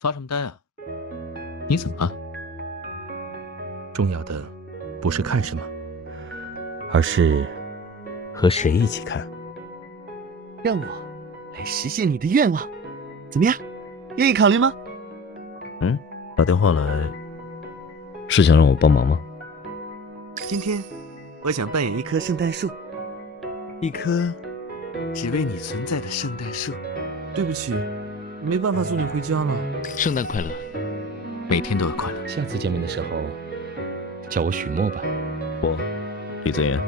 发什么呆啊？你怎么了？重要的不是看什么，而是和谁一起看。让我来实现你的愿望，怎么样？愿意考虑吗？打电话来是想让我帮忙吗？今天我想扮演一棵圣诞树，一棵只为你存在的圣诞树。对不起，没办法送你回家了。圣诞快乐，每天都要快乐。下次见面的时候，叫我许墨吧。我，李泽言，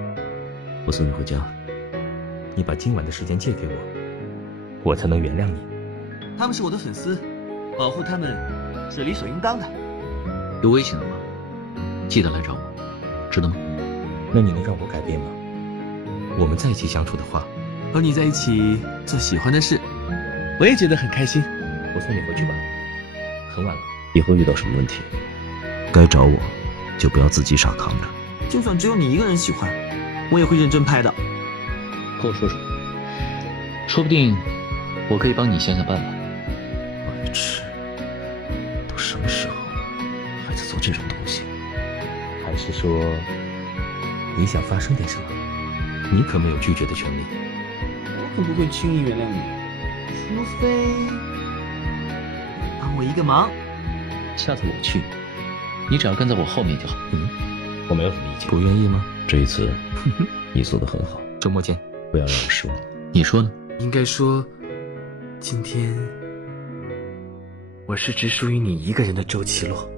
我送你回家。你把今晚的时间借给我，我才能原谅你。他们是我的粉丝，保护他们是理所应当的。有危险的话，记得来找我，知道吗？那你能让我改变吗？我们在一起相处的话，和你在一起做喜欢的事，我也觉得很开心。我送你回去吧，很晚了。以后遇到什么问题，该找我就不要自己傻扛着。就算只有你一个人喜欢，我也会认真拍的。跟我说说，说不定我可以帮你想想办法。白痴，都什么时候了，还在做这种东西？还是说你想发生点什么？你可没有拒绝的权利。我可不会轻易原谅你，除非你帮我一个忙。下次我去，你只要跟在我后面就好。我没有什么意见。不愿意吗？这一次你做得很好，周末见。不要让我失望。你说呢？应该说，今天我是只属于你一个人的周奇洛。